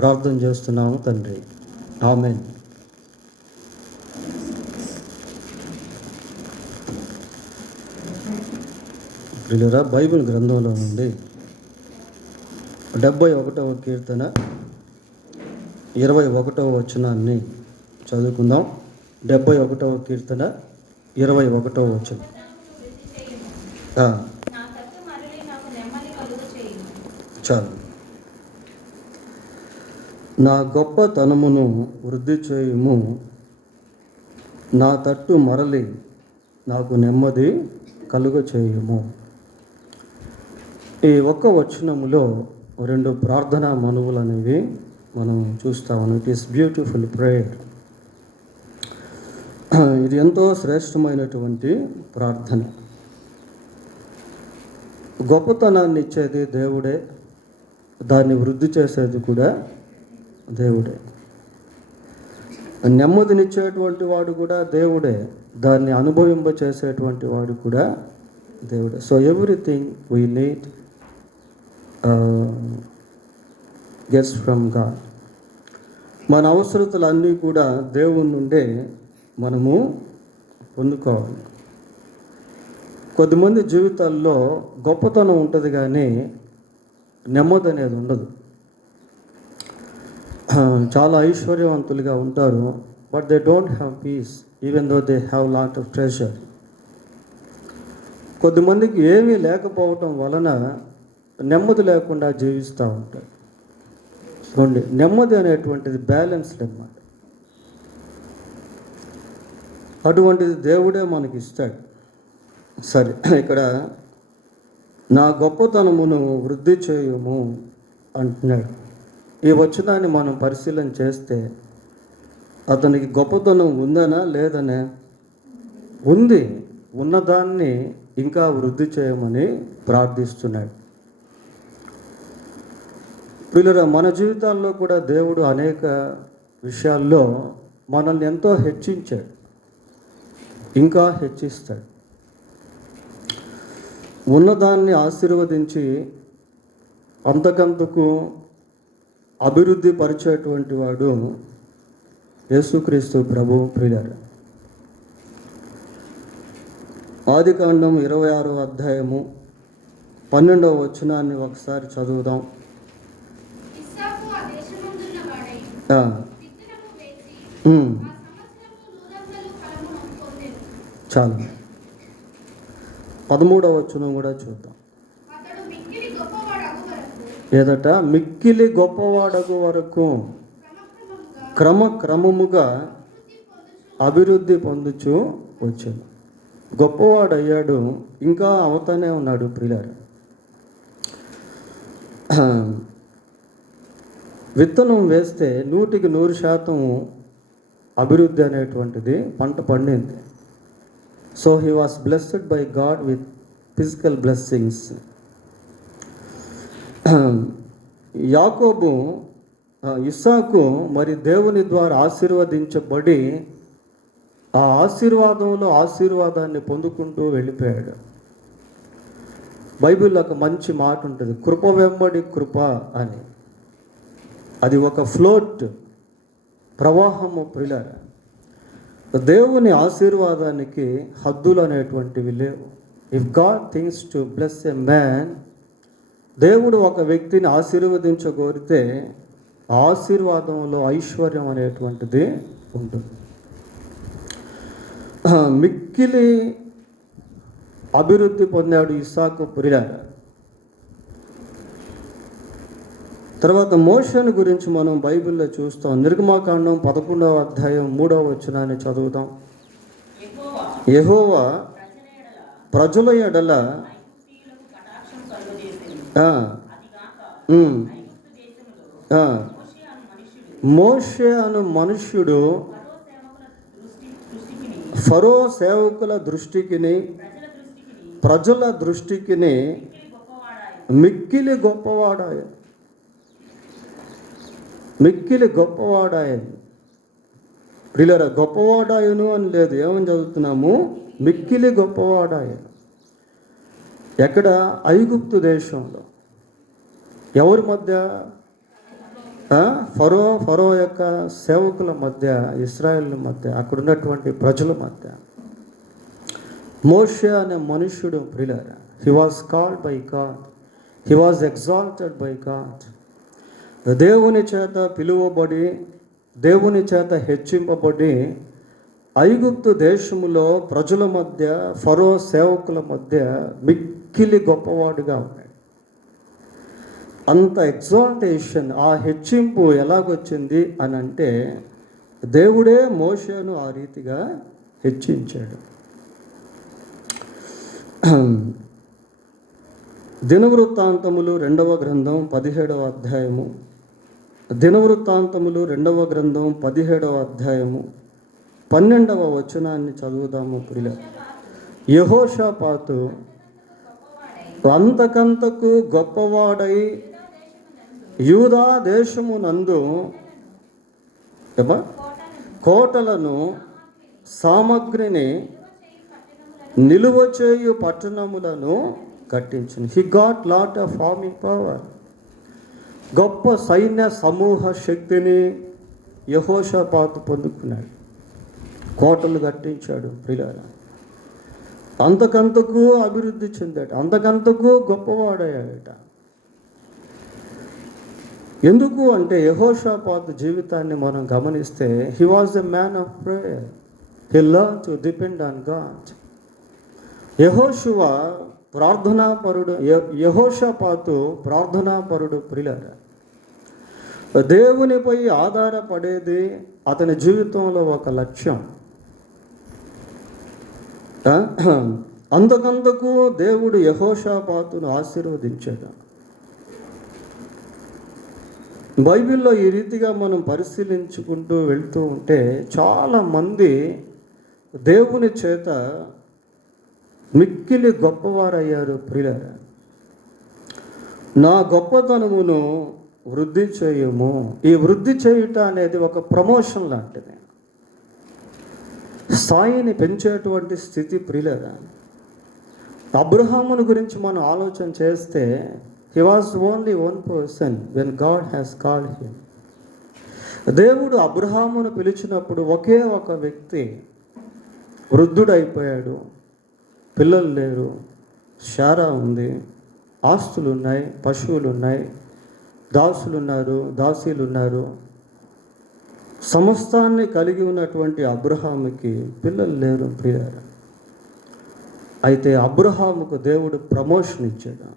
ప్రార్థన చేస్తున్నాము తండ్రి. ఆమేన్. ప్రియులారా, బైబిల్ గ్రంథంలో నుండి 71వ కీర్తన 21వ వచనాన్ని చదువుకుందాం. 71వ కీర్తన 21వ వచనం. చాలు. నా గొప్పతనమును వృద్ధి చేయుము, నా తట్టు మరలి నాకు నెమ్మది కలుగ చేయుము. ఈ ఒక్క వచనములో 2 ప్రార్థనా మనవులు అనేవి మనం చూస్తాము. It is beautiful prayer. ఇది ఎంతో శ్రేష్టమైనటువంటి ప్రార్థన. గొప్పతనాన్ని ఇచ్చేది దేవుడే, దాన్ని వృద్ధి చేసేది కూడా దేవుడే. నెమ్మదినిచ్చేటువంటి వాడు కూడా దేవుడే, దాన్ని అనుభవింప చేసేటువంటి వాడు కూడా దేవుడే. So everything we need gets from God. మన అవసరతలన్నీ కూడా దేవుని నుండే మనము పొందుకోవాలి. కొద్దిమంది జీవితాల్లో గొప్పతనం ఉంటుంది కానీ నెమ్మది అనేది ఉండదు. చాలా ఐశ్వర్యవంతులుగా ఉంటారు, but they don't have peace even though they have lot of treasure. కొద్దిమందికి ఏమీ లేకపోవటం వలన నెమ్మది లేకుండా జీవిస్తూ ఉంటారు. చూడండి, నెమ్మది అనేటువంటిది బ్యాలెన్స్డ్ అన్నమాట. అటువంటిది దేవుడే మనకి ఇస్తాడు. సరే, ఇక్కడ నా గొప్పతనమును వృద్ధి చేయుము అంటున్నాడు. ఈ వచనాన్ని మనం పరిశీలన చేస్తే అతనికి గొప్పతనం ఉందనా లేదనే? ఉంది. ఉన్నదాన్ని ఇంకా వృద్ధి చేయమని ప్రార్థిస్తున్నాడు. ప్రియులారా, మన జీవితాల్లో కూడా దేవుడు అనేక విషయాల్లో మనల్ని ఎంతో హెచ్చించాడు, ఇంకా హెచ్చిస్తాడు. ఉన్నదాన్ని ఆశీర్వదించి అంతకంతకు అభివృద్ధి పరిచేటువంటి వాడు యేసుక్రీస్తు ప్రభు. ప్రియులారా, ఆదికాండం 26వ అధ్యాయము 12వ వచనాన్ని ఒకసారి చదువుదాం. చాలు. 13వ వచనం కూడా చూద్దాం. ఏదట మిక్కిలి గొప్పవాడగు వరకు క్రమముగా అభివృద్ధి పొందుచు వచ్చాడు. గొప్పవాడయ్యాడు, ఇంకా అవుతానే ఉన్నాడు. ప్రియులారా, విత్తనం వేస్తే 100% అభివృద్ధి అనేటువంటిది పంట పండింది. So he was blessed by God with physical blessings. యాకోబు, ఇస్సాకు మరి దేవుని ద్వారా ఆశీర్వదించబడి ఆ ఆశీర్వాదంలో ఆశీర్వాదాన్ని పొందుకుంటూ వెళ్ళిపోయాడు. బైబిల్లో ఒక మంచి మాట ఉంటుంది, కృప వెంబడి కృప అని. అది ఒక ఫ్లోట్, ప్రవాహము. ప్రియులారా, దేవుని ఆశీర్వాదానికి హద్దులు అనేటువంటివి లేవు. If God things to bless a man, దేవుడు ఒక వ్యక్తిని ఆశీర్వదించగోరితే ఆశీర్వాదంలో ఐశ్వర్యం అనేటువంటిది ఉంటుంది. మిక్కిలి అభివృద్ధి పొందాడు ఇస్సాకు. ప్రియులారా, తర్వాత మోషేను గురించి మనం బైబిల్లో చూస్తాం. నిర్గమాకాండం 11వ అధ్యాయం 3వ వచనాన్ని చదువుతాం. యెహోవా ప్రజల ఎడల మోషే అను మనుష్యుడు ఫరో సేవకుల దృష్టికిని ప్రజల దృష్టికిని మిక్కిలి గొప్పవాడాయ. మిక్కిలి గొప్పవాడాయను. ప్రియులారా, గొప్పవాడాయను అని లేదు, ఏమని చదువుతున్నాము? మిక్కిలి గొప్పవాడాయను. ఎక్కడ? ఐగుప్తు దేశంలో. ఎవరి మధ్య? ఫరో యొక్క సేవకుల మధ్య, ఇశ్రాయేల్ మధ్య, అక్కడ ఉన్నటువంటి ప్రజల మధ్య మోషే అనే మనుష్యుడు ప్రియులారా, he was called by God, he was exalted by God. దేవుని చేత పిలువబడి, దేవుని చేత హెచ్చింపబడి ఐగుప్తు దేశములో ప్రజల మధ్య, ఫరో సేవకుల మధ్య మిక్కిలి గొప్పవాడుగా ఉన్నాడు. అంత ఎగ్జాల్టేషన్, ఆ హెచ్చింపు ఎలాగొచ్చింది అని అంటే దేవుడే మోషేను ఆ రీతిగా హెచ్చించాడు. దినవృత్తాంతములు 2వ గ్రంథం 17వ అధ్యాయము, దినవృత్తాంతములు 2వ గ్రంథం 17వ అధ్యాయము 12వ వచనాన్ని చదువుదాము ప్రియుల. యెహోషాపాతు అంతకంతకు గొప్పవాడై యూదా దేశమునందు కోటలను, సామగ్రిని నిలువ చేయు పట్టణములను కట్టించును. He got lot of army power. గొప్ప సైన్య సమూహ శక్తిని యెహోషాపాతు పొందుకున్నాడు. కోటలు కట్టించాడు ప్రియులారా. అంతకంతకు అభివృద్ధి చెందాడు, అంతకంతకు గొప్పవాడయ్యాడట. ఎందుకు అంటే యెహోషాపాతు జీవితాన్ని మనం గమనిస్తే, he was a man of prayer, he learn to depend on God. యెహోషువ ప్రార్థనాపరుడు, యెహోషాపాతు ప్రార్థనాపరుడు ప్రియులారా. దేవునిపై ఆధారపడేది అతని జీవితంలో ఒక లక్ష్యం. అంతకంతకు దేవుడు యెహోషాపాతును ఆశీర్వదించాడు. బైబిల్లో ఈ రీతిగా మనం పరిశీలించుకుంటూ వెళ్తూ ఉంటే చాలామంది దేవుని చేత మిక్కిలి గొప్పవారయ్యారు ప్రియులారా. నా గొప్పతనమును వృద్ధి చేయము. ఈ వృద్ధి చేయుట అనేది ఒక ప్రమోషన్ లాంటిది, స్థాయిని పెంచేటువంటి స్థితి ప్రియులారా. అబ్రహామును గురించి మనం ఆలోచన చేస్తే, he was only one person when God has called him. దేవుడు అబ్రహామును పిలిచినప్పుడు ఒకే ఒక వ్యక్తి వృద్ధుడైపోయాడు, పిల్లలు లేరు, శారా ఉంది, ఆస్తులు ఉన్నాయి, పశువులు ఉన్నాయి, దాసులున్నారు, దాసీలున్నారు. సమస్తాన్ని కలిగి ఉన్నటువంటి అబ్రహాముకి పిల్లలు లేరు ప్రియులారా. అయితే అబ్రహాముకు దేవుడు ప్రమోషన్ ఇచ్చాడు.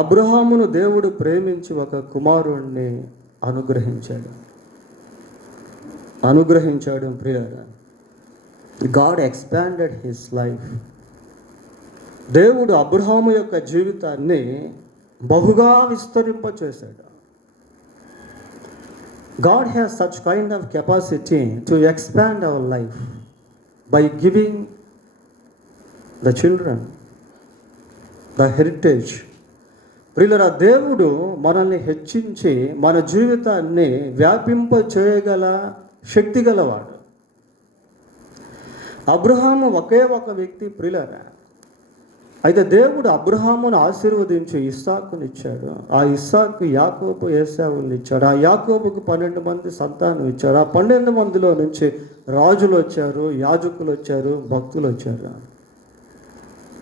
అబ్రహామును దేవుడు ప్రేమించి ఒక కుమారుణ్ణి అనుగ్రహించాడు ప్రియులారా. God expanded his life. దేవుడు అబ్రహాము యొక్క జీవితాన్ని బహుగా విస్తరింపచేశాడు. God has such kind of capacity to expand our life by giving the children the heritage. ప్రియులారా, దేవుడు మనల్ని హెచ్చించి మన జీవితాన్ని వ్యాపింప చేయగల శక్తి గలవాడు. అబ్రహాము ఒకే ఒక వ్యక్తి ప్రియులారా. అయితే దేవుడు అబ్రహామును ఆశీర్వదించి ఇస్సాకుని ఇచ్చాడు. ఆ ఇస్సాకు యాకోబు, ఏశావుని ఇచ్చాడు. ఆ యాకోబుకు 12 మంది సంతానం ఇచ్చాడు. ఆ 12 మందిలో నుంచి రాజులు వచ్చారు, యాజకులు వచ్చారు, భక్తులు వచ్చారు,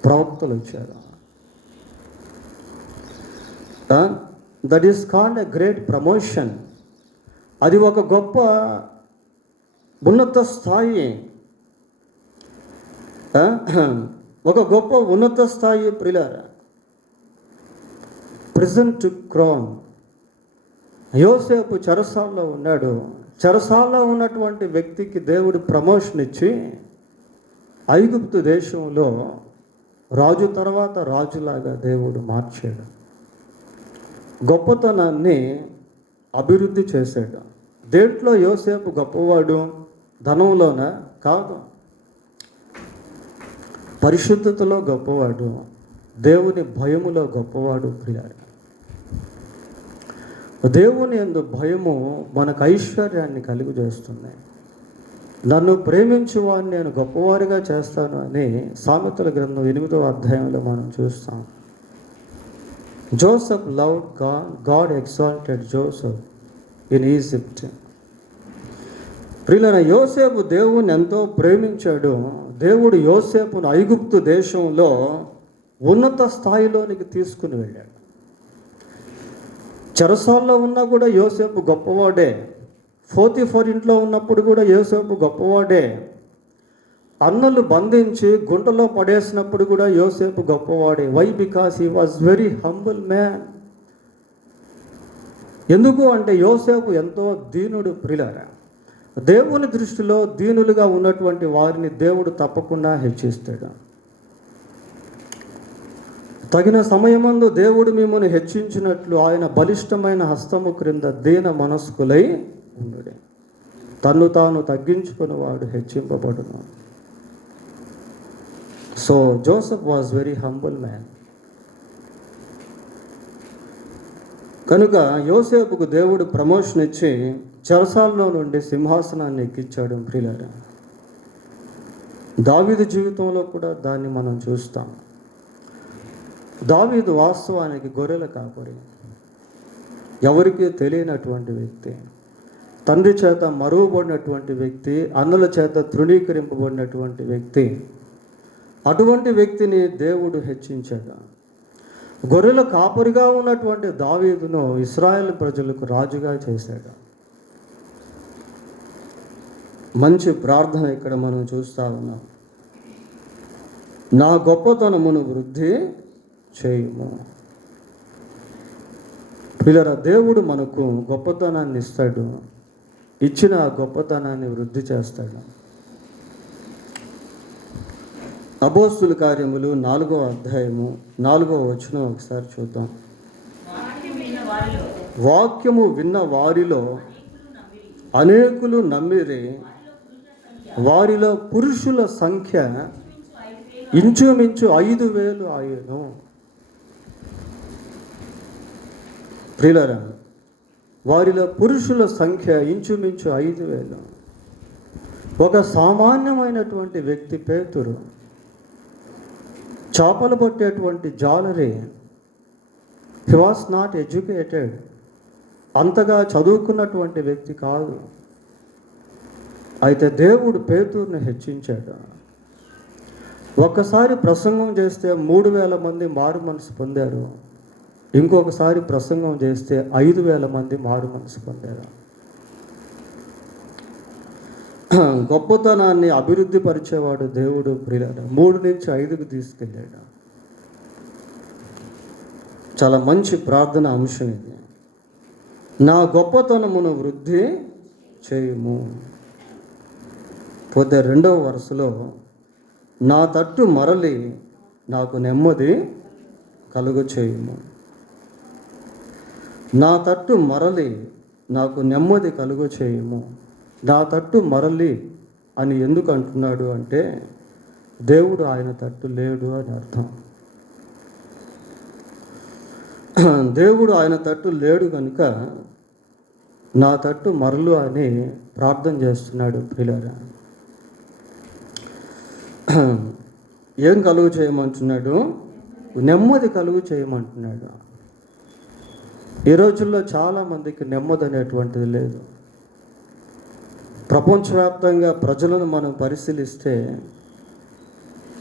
ప్రవక్తలు వచ్చారు. That is called a great promotion. అది ఒక గొప్ప ఉన్నత స్థాయి, ఒక గొప్ప ఉన్నత స్థాయి ప్రియులారా. Present to crown. యోసేపు చెరసాల్లో ఉన్నాడు. చెరసాల్లో ఉన్నటువంటి వ్యక్తికి దేవుడు ప్రమోషన్ ఇచ్చి ఐగుప్తు దేశంలో రాజు తర్వాత రాజులాగా దేవుడు మార్చాడు. గొప్పతనాన్ని అభివృద్ధి చేశాడు. దేంట్లో యోసేపు గొప్పవాడు? ధనంలోన కాదు, పరిశుద్ధతలో గొప్పవాడు, దేవుని భయములో గొప్పవాడు ప్రియులారా. దేవుని యందు భయము మనకు ఐశ్వర్యాన్ని కలుగు చేస్తుంది. నన్ను ప్రేమించువాడిని నేను గొప్పవారిగా చేస్తాను అని సామెతల గ్రంథం 8వ అధ్యాయంలో మనం చూస్తాం. Joseph loved God, God exalted Joseph. In Egypt. ప్రియులైన యోసేపు దేవుని ఎంతో ప్రేమించాడు. దేవుడు యోసేపును ఐగుప్తు దేశంలో ఉన్నత స్థాయిలోనికి తీసుకుని వెళ్ళాడు. చెరసాల్లో ఉన్నా కూడా యోసేపు గొప్పవాడే. పోతీఫర్ ఇంట్లో ఉన్నప్పుడు కూడా యోసేపు గొప్పవాడే. అన్నలు బంధించి గుంటలో పడేసినప్పుడు కూడా యోసేపు గొప్పవాడే. Why? Because he was very humble man. ఎందుకు అంటే యోసేపు ఎంతో దీనుడు. ప్రియులారా, దేవుని దృష్టిలో దీనులుగా ఉన్నటువంటి వారిని దేవుడు తప్పకుండా హెచ్చిస్తాడు. తగిన సమయమందు దేవుడు మిమ్మల్ని హెచ్చించినట్లు ఆయన బలిష్టమైన హస్తము క్రింద దీన మనస్కులై ఉండుడి. తన్ను తాను తగ్గించుకుని వాడు హెచ్చింపబడును. So Joseph was very humble man. కనుక యోసేపుకు దేవుడు ప్రమోషన్ ఇచ్చి చెరసాలలో నుండి సింహాసనాన్ని ఎక్కించాడు. ప్రియులారా, దావీదు జీవితంలో కూడా దాన్ని మనం చూస్తాం. దావీదు వాస్తవానికి గొర్రెల కాపరి, ఎవరికీ తెలియనటువంటి వ్యక్తి, తండ్రి చేత మరువబడినటువంటి వ్యక్తి, అన్నుల చేత తృణీకరింపబడినటువంటి వ్యక్తి. అటువంటి వ్యక్తిని దేవుడు హెచ్చించాడు. గొర్రెల కాపరిగా ఉన్నటువంటి దావీదును ఇశ్రాయేలు ప్రజలకు రాజుగా చేశాడు. మంచి ప్రార్థన ఇక్కడ మనం చూస్తూ ఉన్నాం. నా గొప్పతనమును వృద్ధి చేయుము. ప్రియులారా, దేవుడు మనకు గొప్పతనాన్ని ఇస్తాడు. ఇచ్చిన ఆ గొప్పతనాన్ని వృద్ధి చేస్తాడు. అపోస్తుల కార్యములు 4వ అధ్యాయము 4వ వచనం ఒకసారి చూద్దాం. వాక్యము విన్న వారిలో అనేకులు నమ్మిరి, వారిలో పురుషుల సంఖ్య ఇంచుమించు 5,000 ఆయను. ప్రియులారా, వారిలో పురుషుల సంఖ్య ఇంచుమించు 5,000. ఒక సామాన్యమైనటువంటి వ్యక్తి పేతురు, చేపలు పట్టేటువంటి జాలరీ. హి వాస్ నాట్ ఎడ్యుకేటెడ్, అంతగా చదువుకున్నటువంటి వ్యక్తి కాదు. అయితే దేవుడు పేతురుని హెచ్చించాడు. ఒక్కసారి ప్రసంగం చేస్తే 3,000 మంది మారు మనసు పొందారు. ఇంకొకసారి ప్రసంగం చేస్తే 5,000 మంది మారు మనసు పొందారు. గొప్పతనాన్ని అభివృద్ధి పరిచేవాడు దేవుడు. ప్రియులారా, 3 నుంచి 5కు తీసుకెళ్ళాడు. చాలా మంచి ప్రార్థన అంశం ఇది. నా గొప్పతనమును వృద్ధి చేయుము. పోతే 2వ వరుసలో నా తట్టు మరలి నాకు నెమ్మది కలుగు చేయుము. నా తట్టు మరలి నాకు నెమ్మది కలుగు చేయుము. నా తట్టు మరలి అని ఎందుకు అంటున్నాడు అంటే దేవుడు ఆయన తట్టు లేడు అని అర్థం. దేవుడు ఆయన తట్టు లేడు కనుక నా తట్టు మరలు అని ప్రార్థన చేస్తున్నాడు. ప్రియులారా, ఏం కలుగు చేయమంటున్నాడు? నెమ్మది కలుగు చేయమంటున్నాడు. ఈ రోజుల్లో చాలామందికి నెమ్మది అనేటువంటిది లేదు. ప్రపంచవ్యాప్తంగా ప్రజలను మనం పరిశీలిస్తే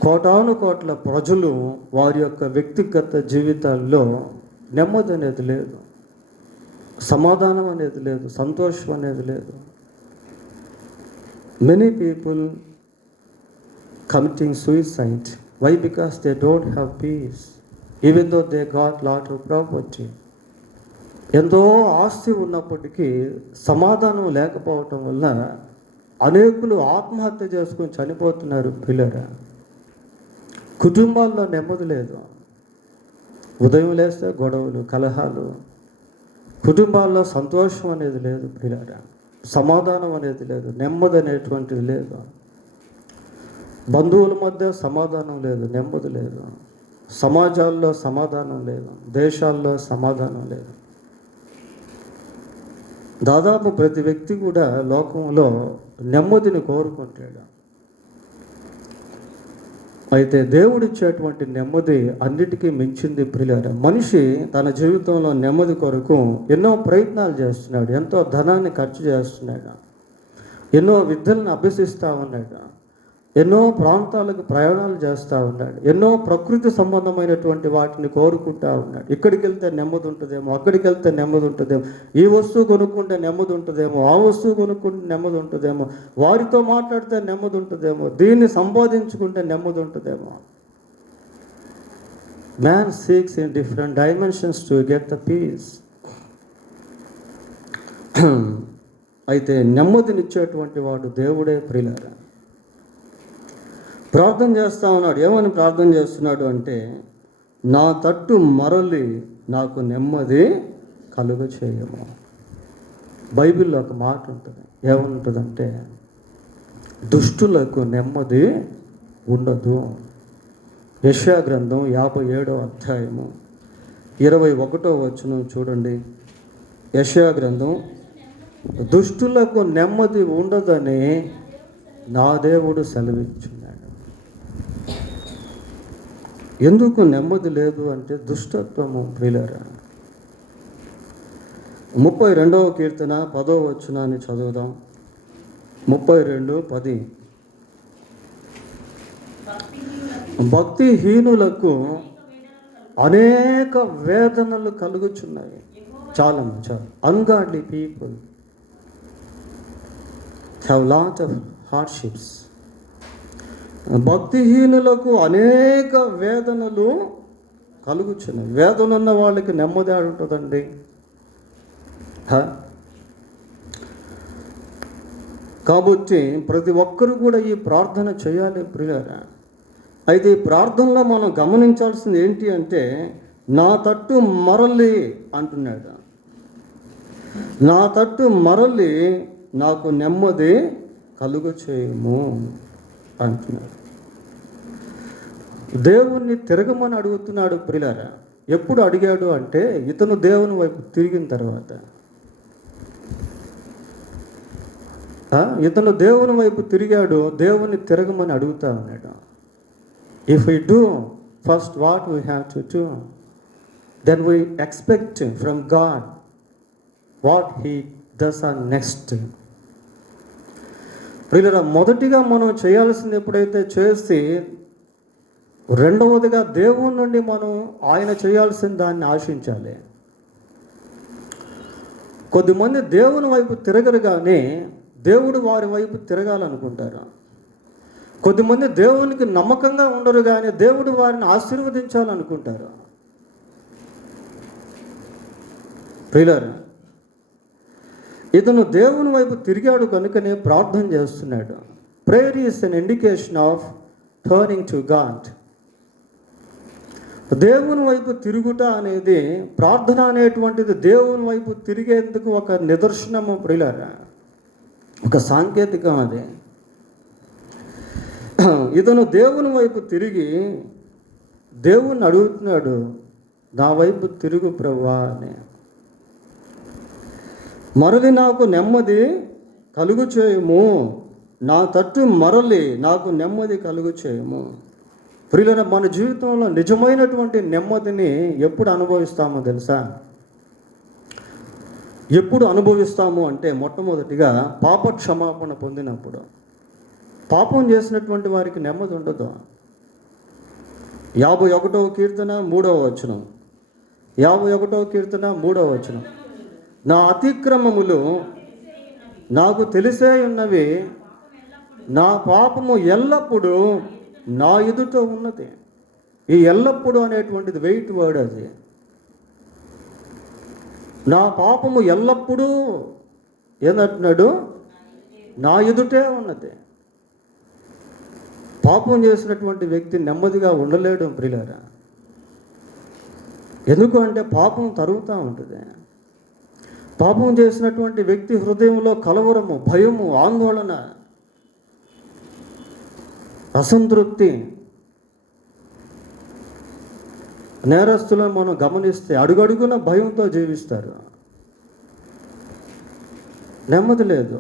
కోటాను కోట్ల ప్రజలు వారి యొక్క వ్యక్తిగత జీవితాల్లో నెమ్మది అనేది లేదు, సమాధానం అనేది లేదు, సంతోషం అనేది లేదు. Many people committing suicide. Why? Because they don't have peace, even though they got lot of property. ఎంతో ఆస్తి ఉన్నప్పటికీ సమాధానం లేకపోవటం వల్ల అనేకులు ఆత్మహత్య చేసుకొని చనిపోతున్నారు. పిల్లరా, కుటుంబాల్లో నెమ్మది లేదు. ఉదయం లేస్తే గొడవలు, కలహాలు. కుటుంబాల్లో సంతోషం అనేది లేదు. పిల్లరా, సమాధానం అనేది లేదు, నెమ్మది అనేటువంటిది లేదు. బంధువుల మధ్య సమాధానం లేదు, నెమ్మది లేదు. సమాజాల్లో సమాధానం లేదు, దేశాల్లో సమాధానం లేదు. దాదాపు ప్రతి వ్యక్తి కూడా లోకంలో నెమ్మదిని కోరుకుంటాడు. అయితే దేవుడిచ్చేటువంటి నెమ్మది అన్నిటికీ మించింది ప్రియులారా. మనిషి తన జీవితంలో నెమ్మది కొరకు ఎన్నో ప్రయత్నాలు చేస్తున్నాడు, ఎంతో ధనాన్ని ఖర్చు చేస్తున్నాడు, ఎన్నో విద్యలను అభ్యసిస్తూ ఉన్నాడు, ఎన్నో ప్రాంతాలకు ప్రయాణాలు చేస్తూ ఉన్నాడు, ఎన్నో ప్రకృతి సంబంధమైనటువంటి వాటిని కోరుకుంటూ ఉన్నాడు. ఇక్కడికి వెళ్తే నెమ్మది ఉంటుందేమో, అక్కడికి వెళ్తే నెమ్మది ఉంటుందేమో, ఈ వస్తువు కొనుక్కుంటే నెమ్మది ఉంటుందేమో, ఆ వస్తువు కొనుక్కుంటే నెమ్మది ఉంటుందేమో, వారితో మాట్లాడితే నెమ్మది ఉంటుందేమో, దీన్ని సంపాదించుకుంటే నెమ్మది ఉంటుందేమో. Man seeks in different dimensions to get the peace. అయితే నెమ్మదినిచ్చేటువంటి వాడు దేవుడే ప్రియులారా. ప్రార్థన చేస్తూ ఉన్నాడు. ఏమని ప్రార్థన చేస్తున్నాడు అంటే, నా తట్టు మరలి నాకు నెమ్మది కలుగ చేయము. బైబిల్లో ఒక మాట ఉంటుంది, ఏమంటుందంటే, దుష్టులకు నెమ్మది ఉండదు. యెషయా గ్రంథం 57వ అధ్యాయము 21వ వచనం చూడండి. యెషయా గ్రంథం, దుష్టులకు నెమ్మది ఉండదని నా దేవుడు సెలవిచ్చున్నాడు. ఎందుకు నెమ్మది లేదు అంటే దుష్టత్వము ప్రియులారా. 32వ కీర్తన 10వ వచనాన్ని చదువుదాం. 32:10. భక్తిహీనులకు అనేక వేదనలు కలుగుచున్నాయి. చాలా ungodly people have lot of hardships. భక్తిహీనులకు అనేక వేదనలు కలుగుచున్నాయి. వేదన ఉన్న వాళ్ళకి నెమ్మది ఆడుంటుందండి. కాబట్టి ప్రతి ఒక్కరు కూడా ఈ ప్రార్థన చేయాలి ప్రియులారా. అయితే ఈ ప్రార్థనలో మనం గమనించాల్సింది ఏంటి అంటే, నా తట్టు మరలి అంటున్నాడు. నా తట్టు మరలి నాకు నెమ్మది కలుగు చేయము అంటున్నాడు. దేవుణ్ణి తిరగమని అడుగుతున్నాడు ప్రియులారా. ఎప్పుడు అడిగాడు అంటే, ఇతను దేవుని వైపు తిరిగిన తర్వాత. ఇతను దేవుని వైపు తిరిగాడు, దేవుణ్ణి తిరగమని అడుగుతా ఉన్నాడు. If we do first what we have to do, then we expect from God what he does on next. ప్రియులారా, మొదటిగా మనం చేయాల్సింది ఎప్పుడైతే చేసి, రెండవదిగా దేవుని నుండి మనం ఆయన చేయాల్సిన దాన్ని ఆశించాలి. కొద్దిమంది దేవుని వైపు తిరగరు కానీ దేవుడు వారి వైపు తిరగాలనుకుంటారు. కొద్దిమంది దేవునికి నమ్మకంగా ఉండరు కానీ దేవుడు వారిని ఆశీర్వదించాలనుకుంటారు. ప్రియులారా, ఇతను దేవుని వైపు తిరిగాడు కనుకనే ప్రార్థన చేస్తున్నాడు. Prayer is an indication of turning to God. దేవుని వైపు తిరుగుట అనేది, ప్రార్థన అనేటువంటిది దేవుని వైపు తిరిగేందుకు ఒక నిదర్శనము ప్రియులారా, ఒక సాంకేతికం అది. ఇతను దేవుని వైపు తిరిగి దేవుణ్ణి అడుగుతున్నాడు, నా వైపు తిరుగు ప్రభువా అని. మరలి నాకు నెమ్మది కలుగు చేయము, నా తట్టు మరలి నాకు నెమ్మది కలుగు చేయము. ప్రియులారా, మన జీవితంలో నిజమైనటువంటి నెమ్మదిని ఎప్పుడు అనుభవిస్తామో తెలుసా? ఎప్పుడు అనుభవిస్తాము అంటే, మొట్టమొదటిగా పాప క్షమాపణ పొందినప్పుడు. పాపం చేసినటువంటి వారికి నెమ్మది ఉండదు. 51వ కీర్తన 3వ వచనం. 51వ కీర్తన 3వ వచనం. నా అతిక్రమములు నాకు తెలిసే ఉన్నవి, నా పాపము ఎల్లప్పుడూ నా ఎదుట ఉన్నది. ఈ ఎల్లప్పుడూ అనేటువంటిది వెయిట్ వర్డ్ అది. నా పాపము ఎల్లప్పుడూ ఏందంటున్నాడు? నా ఎదుటే ఉన్నది. పాపం చేసినటువంటి వ్యక్తి నెమ్మదిగా ఉండలేడు ప్రియులారా. ఎందుకు అంటే పాపం తరుగుతూ ఉంటుంది. పాపం చేసినటువంటి వ్యక్తి హృదయంలో కలవరము, భయము, ఆందోళన, అసంతృప్తి. నేరస్తులను మనం గమనిస్తే అడుగడుగున భయంతో జీవిస్తారు, నెమ్మది లేదు.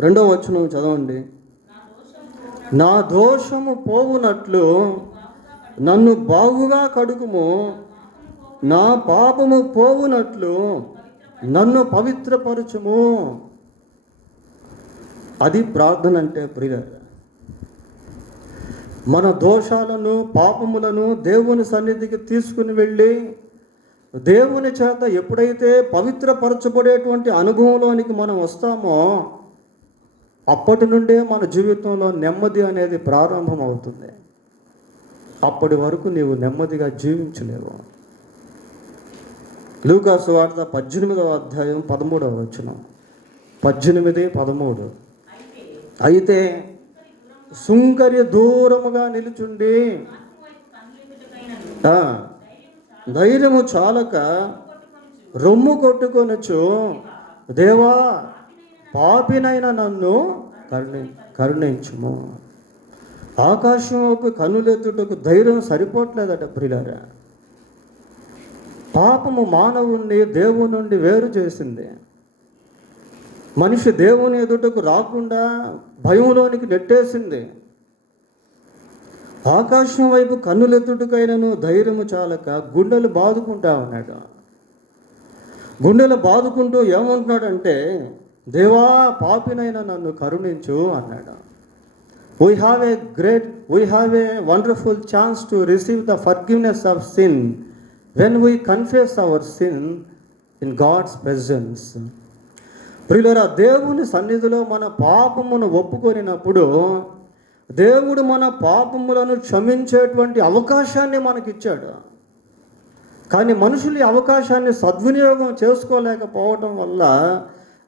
2వ వచనం చదవండి. నా దోషము పోవునట్లు నన్ను బాగుగా కడుగుము, నా పాపము పోవునట్లు నన్ను పవిత్రపరచుము. అది ప్రార్థన అంటే ప్రియులారా. మన దోషాలను పాపములను దేవుని సన్నిధికి తీసుకుని వెళ్ళి దేవుని చేత ఎప్పుడైతే పవిత్రపరచబడేటువంటి అనుభవంలోనికి మనం వస్తామో అప్పటి నుండే మన జీవితంలో నెమ్మది అనేది ప్రారంభం అవుతుంది. అప్పటి వరకు నీవు నెమ్మదిగా జీవించలేవు. లూకా సువార్త 18వ అధ్యాయం 13వ వచనం. 18, 13. అయితే సుంకరి దూరముగా నిలుచుండి ధైర్యము చాలక రొమ్ము కొట్టుకొనొచ్చు, దేవా పాపినైన నన్ను కరుణించుము. ఆకాశం వైపు కన్నులెత్తుటకు ధైర్యం సరిపోవట్లేదట ప్రియులారా. పాపము మానవుణ్ణి దేవుని నుండి వేరు చేసింది. మనిషి దేవుని ఎదుటకు రాకుండా భయంలోనికి నెట్టేసింది. ఆకాశం వైపు కన్నులెత్తుటకైనను ధైర్యము చాలక గుండెలు బాదుకుంటా ఉన్నాడు. గుండెలు బాదుకుంటూ ఏమంటున్నాడంటే, దేవా పాపినైనా నన్ను కరుణించు అన్నాడు. We have a wonderful chance to receive the forgiveness of sin when we confess our sin in God's presence. ప్రియులారా, దేవుని సన్నిధిలో మన పాపమును ఒప్పుకొనినప్పుడు దేవుడు మన పాపములను క్షమించేటువంటి అవకాశాన్ని మనకిచ్చాడు. కానీ మనుషులు ఈ అవకాశాన్ని సద్వినియోగం చేసుకోలేకపోవటం వల్ల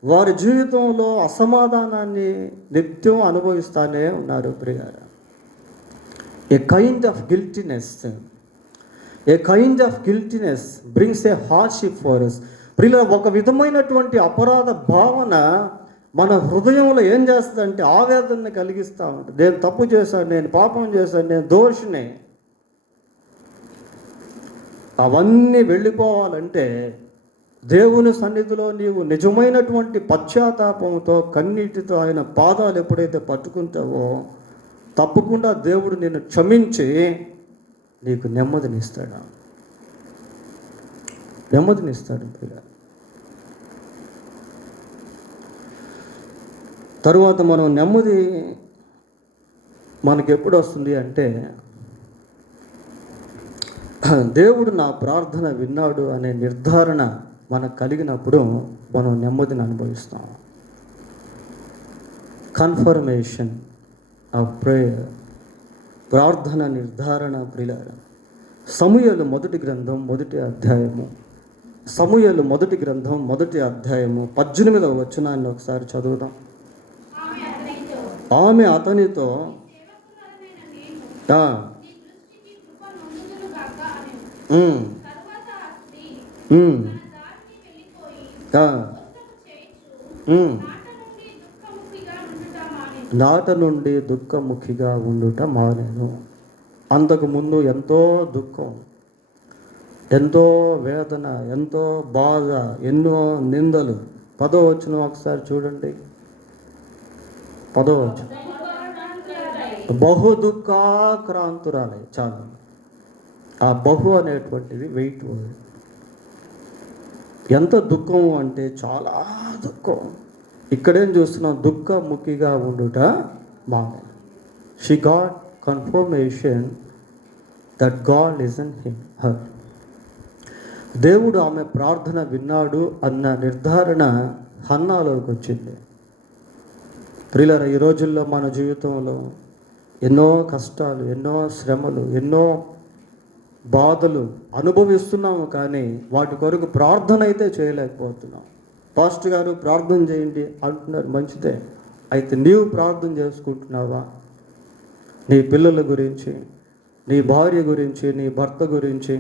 వారి జీవితంలో అసమాధానాన్ని నిత్యం అనుభవిస్తూనే ఉన్నారు ప్రియులారా. A kind of guiltiness brings a hardship for us. ప్రియులారా, ఒక విధమైనటువంటి అపరాధ భావన మన హృదయంలో ఏం చేస్తుందంటే ఆవేదనని కలిగిస్తూ ఉంటుంది. నేను తప్పు చేశాను, నేను పాపం చేశాను, నేను దోషిని. అవన్నీ వెళ్ళిపోవాలంటే దేవుని సన్నిధిలో నీవు నిజమైనటువంటి పశ్చాత్తాపంతో కన్నీటితో ఆయన పాదాలు ఎప్పుడైతే పట్టుకుంటావో తప్పకుండా దేవుడు నిన్ను క్షమించి నీకు నెమ్మదినిస్తాడు. పిల్ల. తరువాత మనం నెమ్మది మనకి ఎప్పుడు వస్తుంది అంటే దేవుడు నా ప్రార్థన విన్నాడు అనే నిర్ధారణ మనకు కలిగినప్పుడు మనం నెమ్మదిని అనుభవిస్తాం. కన్ఫర్మేషన్ ఆఫ్ ప్రేయర్, ప్రార్థన నిర్ధారణ. ప్రియులారా, సమూయేలు మొదటి గ్రంథం మొదటి అధ్యాయము 18వ వచనాన్ని ఒకసారి చదువుదాం. ఆమె అతనితో నాట నుండి దుఃఖముఖిగా ఉండుట మానేను. అంతకుముందు ఎంతో దుఃఖం, ఎంతో వేదన, ఎంతో బాధ, ఎన్నో నిందలు. 10వ వచనం ఒకసారి చూడండి. 10వ వచనం, బహు దుఃఖాక్రాంతురాలే. చాలా ఆ బహు అనేటువంటిది వెయిట్ వర్డ్. ఎంత దుఃఖం అంటే చాలా దుఃఖం. ఇక్కడేం చూస్తున్నాం, దుఃఖముఖిగా ఉండుట మానే. She got confirmation that God listen her. దేవుడు ఆమె ప్రార్థన విన్నాడు అన్న నిర్ధారణ హన్నాలోకి వచ్చింది. ప్రియులారా, ఈ రోజుల్లో మన జీవితంలో ఎన్నో కష్టాలు, ఎన్నో శ్రమలు, ఎన్నో బాధలు అనుభవిస్తున్నాము. కానీ వాటి కొరకు ప్రార్థన అయితే చేయలేకపోతున్నాం. పాస్టర్ గారు ప్రార్థన చేయండి అంటున్నారు, మంచిదే. అయితే నీవు ప్రార్థన చేసుకుంటున్నావా? నీ పిల్లల గురించి, నీ భార్య గురించి, నీ భర్త గురించి,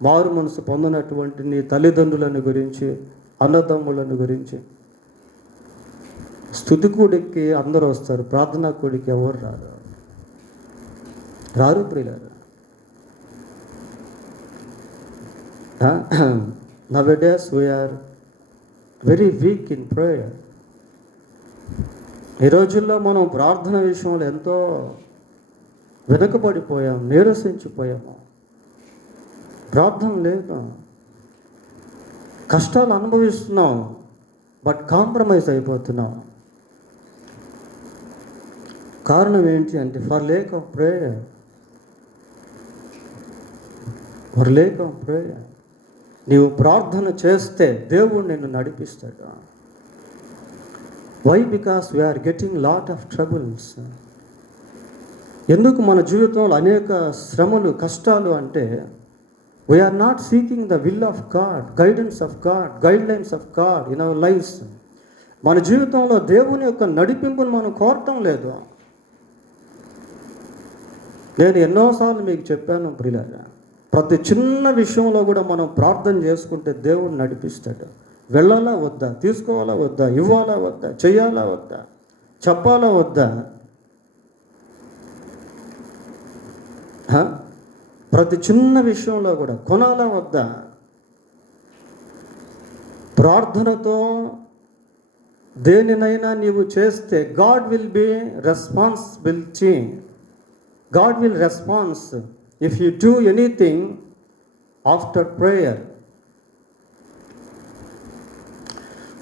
మారు మనసు పొందినటువంటి నీ తల్లిదండ్రులను గురించి, అన్నదమ్ములను గురించి. స్తుతి కూడికి అందరూ వస్తారు, ప్రార్థనా కూడికి ఎవరు రారు ప్రియులారా. Nowadays we are very weak in prayer. ఈ రోజుల్లో మనం ప్రార్థన విషయంలో ఎంతో వెనుకబడిపోయాం, నీరసించిపోయాము. ప్రార్థన లేదు, కష్టాలు అనుభవిస్తున్నాం, బట్ కాంప్రమైజ్ అయిపోతున్నాం. కారణం ఏంటి అంటే ఫర్ లేక్ ఆఫ్ ప్రేయర్. నీవు ప్రార్థన చేస్తే దేవుడు నిన్ను నడిపిస్తాడు. Why? Because we are getting lot of troubles. ఎందుకు మన జీవితంలో అనేక శ్రమలు, కష్టాలు అంటే we are not seeking the will of God, guidance of God, guidelines of God in our lives. మన జీవితంలో దేవుని యొక్క నడిపింపును మనం కోరటం లేదు. నేను ఎన్నోసార్లు మీకు చెప్పాను ప్రియులారా, ప్రతి చిన్న విషయంలో కూడా మనం ప్రార్థన చేసుకుంటే దేవుడు నడిపిస్తాడు. వెళ్ళాలా వద్దా, తీసుకోవాలా వద్దా, ఇవ్వాలా వద్దా, చెయ్యాలా వద్దా, చెప్పాలా వద్దా, ప్రతి చిన్న విషయంలో కూడా కొనాలా వద్దా. ప్రార్థనతో దేనినైనా నీవు చేస్తే God will be responsibility. God will respond if you do anything after prayer.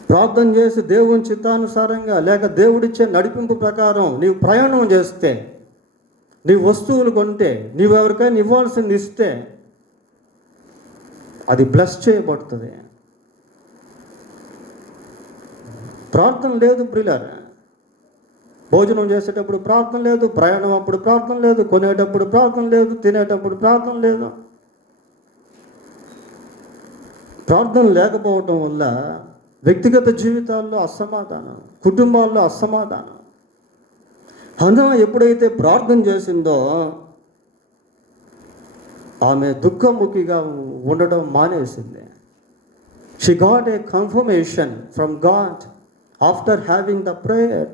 ప్రార్థన చేసి దేవుని చిత్తానుసారంగా లేక దేవుడిచ్చే నడిపింపు ప్రకారం నీవు ప్రయాణం చేస్తే, నీవు వస్తువులు కొంటే, నీవు ఎవరికైనా ఇవ్వాల్సింది ఇస్తే అది బ్లెస్ చేయబడుతుంది. ప్రార్థన లేదు ప్రియులారా. భోజనం చేసేటప్పుడు ప్రార్థన లేదు, ప్రయాణం అప్పుడు ప్రార్థన లేదు, కొనేటప్పుడు ప్రార్థన లేదు, తినేటప్పుడు ప్రార్థన లేదు. ప్రార్థన లేకపోవటం వల్ల వ్యక్తిగత జీవితాల్లో అసమాధానం, కుటుంబాల్లో అసమాధానం. హన్నా ఎప్పుడైతే ప్రార్థన చేసిందో ఆమె దుఃఖముఖిగా ఉండడం మానేసింది. She got a confirmation from God after having the prayer.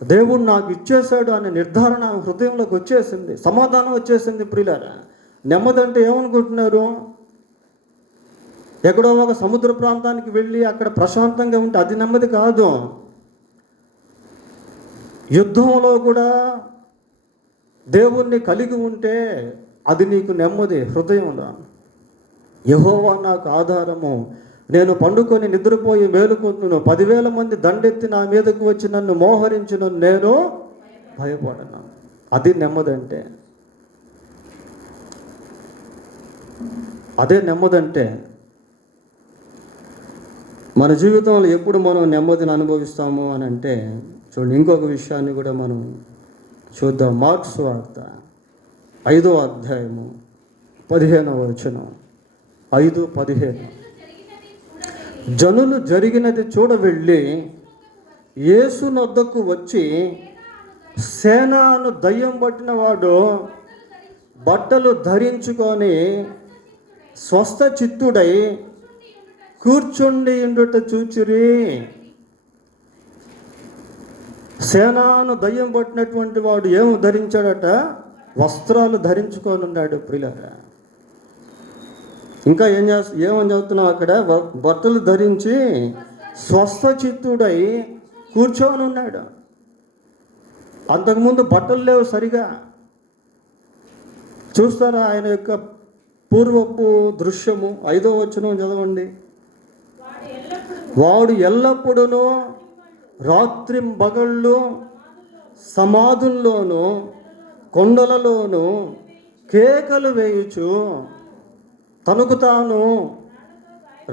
దేవుడు నాకు ఇచ్చేశాడు అనే నిర్ధారణ హృదయంలోకి వచ్చేసింది, సమాధానం వచ్చేసింది. ప్రియులారా, నెమ్మది అంటే ఏమనుకుంటున్నారు? ఎక్కడో ఒక సముద్ర ప్రాంతానికి వెళ్ళి అక్కడ ప్రశాంతంగా ఉంటే అది నెమ్మది కాదు. యుద్ధంలో కూడా దేవుణ్ణి కలిగి ఉంటే అది నీకు నెమ్మది హృదయంలో. యెహోవా నాకు ఆధారము, నేను పండుకొని నిద్రపోయి మేలుకుంటున్నాను, 10,000 మంది దండెత్తి నా మీదకు వచ్చి నన్ను మోహరించిన నేను భయపడను. అది నెమ్మదంటే. అదే నెమ్మదంటే. మన జీవితంలో ఎప్పుడు మనం నెమ్మదిని అనుభవిస్తాము అని అంటే చూడండి, ఇంకొక విషయాన్ని కూడా మనం చూద్దాం. మార్క్స్ వార్త 5వ అధ్యాయము 15వ వచనం. 5:15. జనులు జరిగినది చూడవెళ్ళి యేసు నొద్దకు వచ్చి, సేనాను దయ్యం పట్టిన వాడు బట్టలు ధరించుకొని స్వస్థ చిత్తుడై కూర్చుండి ఉండుట చూచిరి. సేనాను దయ్యం పట్టినటువంటి వాడు ఏమి ధరించాడట? వస్త్రాలు ధరించుకొని ఉన్నాడు. ప్రియులారా, ఇంకా ఏమని చదువుతున్నావు అక్కడ? బట్టలు ధరించి స్వస్థ చిత్తుడై కూర్చొని ఉన్నాడు. అంతకుముందు బట్టలు లేవు సరిగా. చూస్తారా ఆయన యొక్క పూర్వపు దృశ్యము? 5వ వచనం చదవండి. వాడు ఎల్లప్పుడూ రాత్రింబగళ్ళు సమాధుల్లోనూ కొండలలోనూ కేకలు వేయుచు తనకు తాను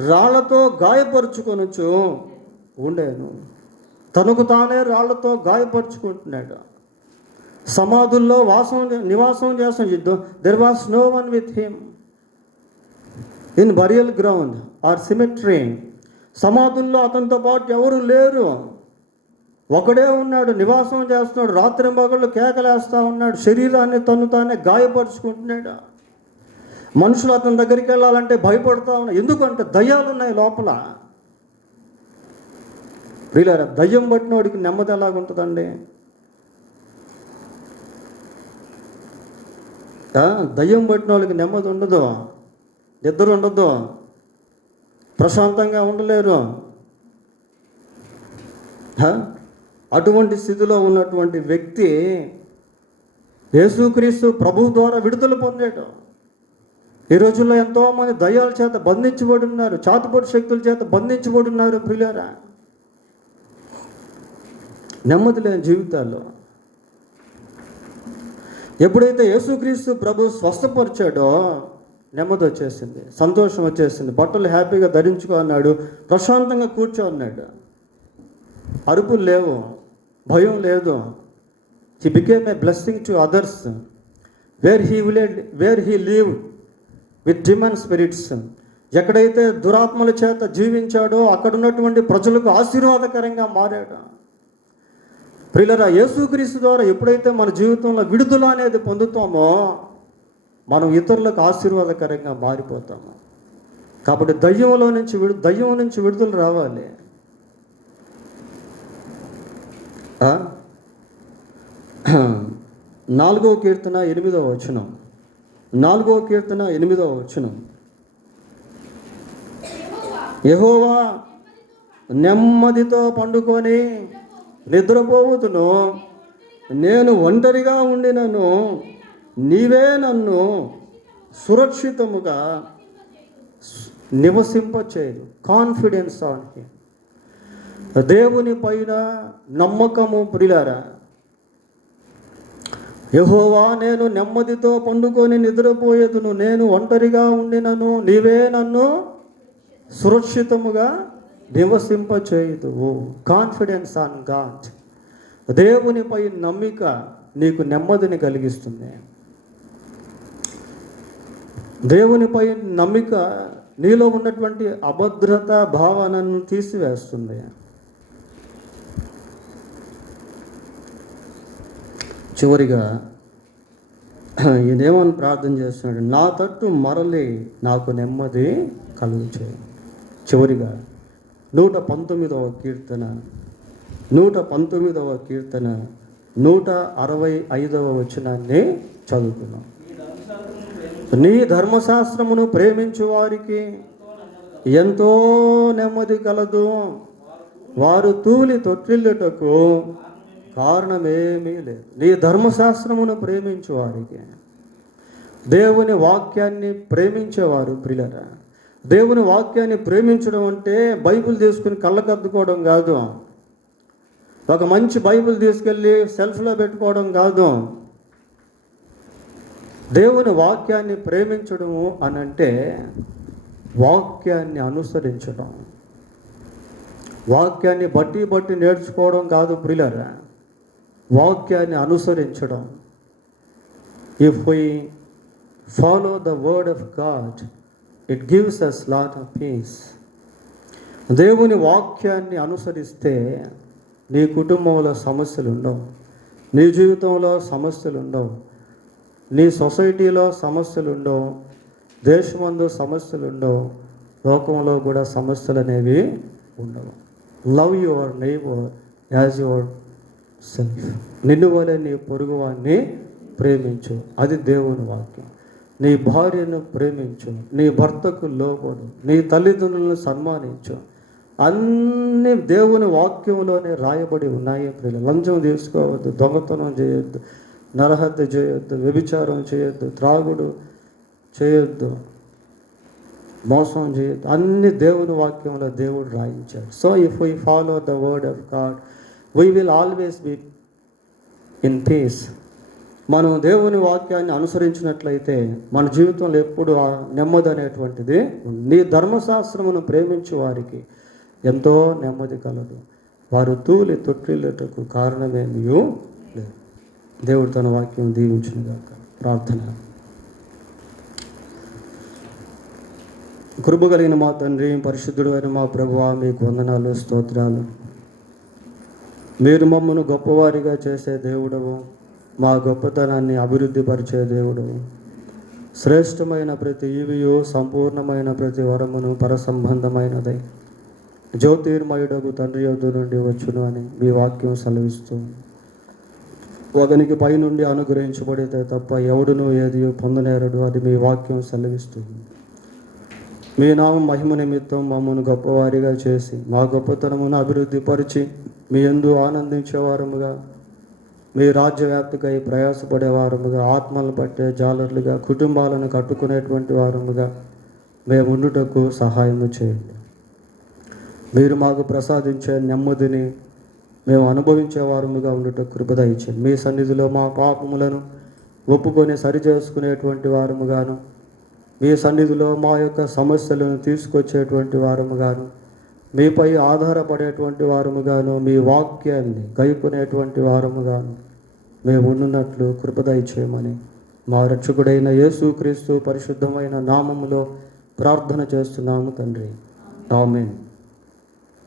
రాళ్లతో గాయపరుచుకొనుచు ఉండేను. తనకు తానే రాళ్లతో గాయపరుచుకుంటున్నాడు. సమాధుల్లో నివాసం చేస్తాం. There was no one with him in burial ground or cemetery. సమాధుల్లో అతనితో పాటు ఎవరు లేరు. ఒకడే ఉన్నాడు, నివాసం చేస్తున్నాడు, రాత్రి మగళ్ళు కేకలేస్తూ ఉన్నాడు, శరీరాన్ని తను తానే గాయపరుచుకుంటున్నాడు. మనుషులు అతని దగ్గరికి వెళ్ళాలంటే భయపడుతూ ఉన్నారు. ఎందుకంటే దయ్యాలు ఉన్నాయి లోపల. వీళ్ళారా, దయ్యం పట్టినోడికి నెమ్మది ఎలాగుంటుందండి? దయ్యం పట్టిన వాళ్ళకి నెమ్మది ఉండదు, నిద్ర ఉండదు, ప్రశాంతంగా ఉండలేరు. అటువంటి స్థితిలో ఉన్నటువంటి వ్యక్తి యేసుక్రీస్తు ప్రభు ద్వారా విడుదల పొందాడు. ఈ రోజుల్లో ఎంతోమంది దయ్యాల చేత బంధించబడి ఉన్నారు, చాతుపడి శక్తుల చేత బంధించబడి ఉన్నారు. ప్రియులారా, నెమ్మది లేని జీవితాల్లో ఎప్పుడైతే యేసుక్రీస్తు ప్రభు స్వస్థపరిచాడో నెమ్మది వచ్చేసింది, సంతోషం వచ్చేసింది. బట్టలు హ్యాపీగా ధరించుకో అన్నాడు, ప్రశాంతంగా కూర్చో అన్నాడు. అరుపులు లేవు, భయం లేదు. He became a blessing to others where he lived with demon spirits. ఎక్కడైతే దురాత్మల చేత జీవించాడో అక్కడ ఉన్నటువంటి ప్రజలకు ఆశీర్వాదకరంగా మారాడు. ప్రియులారా, యేసుక్రీస్తు ద్వారా ఎప్పుడైతే మన జీవితంలో విడుదల అనేది పొందుతామో మనం ఇతరులకు ఆశీర్వాదకరంగా మారిపోతాము. కాబట్టి దయ్యం నుంచి విడుదల రావాలి. 4వ కీర్తన 8వ వచనం. 4వ కీర్తన 8వ వచనం. యెహోవా నెమ్మదితో పండుకొని నిద్రపోవుతును, నేను ఒంటరిగా ఉండినను నీవే నన్ను సురక్షితముగా నివసింపచేయు. Confidence on him. దేవుని పైన నమ్మకము. ప్రియులారా, యెహోవా నేను నెమ్మదితో పండుకొని నిద్రపోయేదును, నేను ఒంటరిగా ఉండినను నీవే నన్ను సురక్షితముగా నివసింపచేయుదువు. Confidence on God. దేవునిపై నమ్మిక నీకు నెమ్మదిని కలిగిస్తుంది. దేవునిపై నమ్మిక నీలో ఉన్నటువంటి అభద్రత భావనను తీసివేస్తుంది. చివరిగా ఇదేమని ప్రార్థన చేస్తున్నాడు, నా తట్టు మరలి నాకు నెమ్మది కలుగుచేయి. చివరిగా 119వ కీర్తన 165వ వచనాన్ని చదువుతున్నాం. నీ ధర్మశాస్త్రమును ప్రేమించు వారికి ఎంతో నెమ్మది కలదు, వారు తూలి తొట్టిల్లుటకు కారణమేమీ లేదు. నీ ధర్మశాస్త్రమును ప్రేమించు వారికి, దేవుని వాక్యాన్ని ప్రేమించేవారు. ప్రియులారా, దేవుని వాక్యాన్ని ప్రేమించడం అంటే బైబిల్ తీసుకుని కళ్ళకద్దుకోవడం కాదు, ఒక మంచి బైబిల్ తీసుకెళ్ళి సెల్ఫ్లో పెట్టుకోవడం కాదు. దేవుని వాక్యాన్ని ప్రేమించడము అని అంటే వాక్యాన్ని అనుసరించడం, వాక్యాన్ని బట్టి నేర్చుకోవడం కాదు ప్రియులారా, వాక్యాన్ని అనుసరించడం. If we follow the word of God, it gives us lot of peace. దేవుని వాక్యాన్ని అనుసరిస్తే నీ కుటుంబంలో సమస్యలు ఉండవు, నీ జీవితంలో సమస్యలు ఉండవు, నీ సొసైటీలో సమస్యలు ఉండవు, దేశమందు సమస్యలు ఉండవు, లోకంలో కూడా సమస్యలు అనేవి ఉండవు. Love your neighbour as your self. నిన్ను వలె నీ పొరుగువాన్ని ప్రేమించు, అది దేవుని వాక్యం. నీ భార్యను ప్రేమించు, నీ భర్తకు లోబడు, నీ తల్లిదండ్రులను సన్మానించు. అన్నీ దేవుని వాక్యంలోనే రాయబడి ఉన్నాయి. లంచం తీసుకోవద్దు, దొంగతనం చేయొద్దు, నరహత్య చేయొద్దు, వ్యభిచారం చేయొద్దు, త్రాగుడు చేయొద్దు, మోసం చేయొద్దు. అన్ని దేవుని వాక్యంలో దేవుడు రాయించాడు. So if we follow the word of God, we will always be in peace. మనం దేవుని వాక్యాన్ని అనుసరించినట్లయితే మన జీవితంలో ఎప్పుడు ఆ నెమ్మది అనేటువంటిది. నీ ధర్మశాస్త్రమును ప్రేమించు వారికి ఎంతో నెమ్మది కలదు, వారు తూలి తొట్టిల్లుటకు కారణమేమీ లేదు. దేవుడు తన వాక్యం దీవించునుగాక. ప్రార్థన. కృప కలిగిన మా తండ్రి, పరిశుద్ధుడు అయిన మా ప్రభువా, మీకు వందనాలు, స్తోత్రాలు. మీరు మమ్మను గొప్పవారిగా చేసే దేవుడవు, మా గొప్పతనాన్ని అభివృద్ధి పరిచే దేవుడవు. శ్రేష్టమైన ప్రతి ఈవియు, సంపూర్ణమైన ప్రతి వరమును పరసంబంధమైనదై జ్యోతిర్మయుడకు తండ్రి యొద్ద నుండి వచ్చును అని మీ వాక్యం సెలవిస్తూ, ఒకనికి పైనుండి అనుగ్రహించబడితే తప్ప ఎవడునూ ఏది పొందనేరడు అని మీ వాక్యం సెలవిస్తుంది. మీ నామం మహిమ నిమిత్తం మమ్మల్ని గొప్పవారిగా చేసి మా గొప్పతనమును అభివృద్ధి పరిచి మీ యందు ఆనందించేవారముగా, మీ రాజ్యవ్యాప్తికై ప్రయాసపడేవారముగా, ఆత్మలను పట్టే జాలర్లుగా, కుటుంబాలను కట్టుకునేటువంటి వారముగా మేము ఉండుటకు సహాయము చేయండి. మీరు మాకు ప్రసాదించే నెమ్మదిని మేము అనుభవించే వారముగా ఉండుటకు కృప దయచేయండి. మీ సన్నిధిలో మా పాపములను ఒప్పుకొని సరిచేసుకునేటువంటి వారముగాను, మీ సన్నిధిలో మా యొక్క సమస్యలను తీసుకొచ్చేటువంటి వారముగాను, మీపై ఆధారపడేటువంటి వారముగాను, మీ వాక్యాన్ని గైకొనేటువంటి వారముగాను మేము ఉన్నట్లు కృప దయచేయమని మా రక్షకుడైన యేసుక్రీస్తు పరిశుద్ధమైన నామములో ప్రార్థన చేస్తున్నాము తండ్రి. ఆమేన్.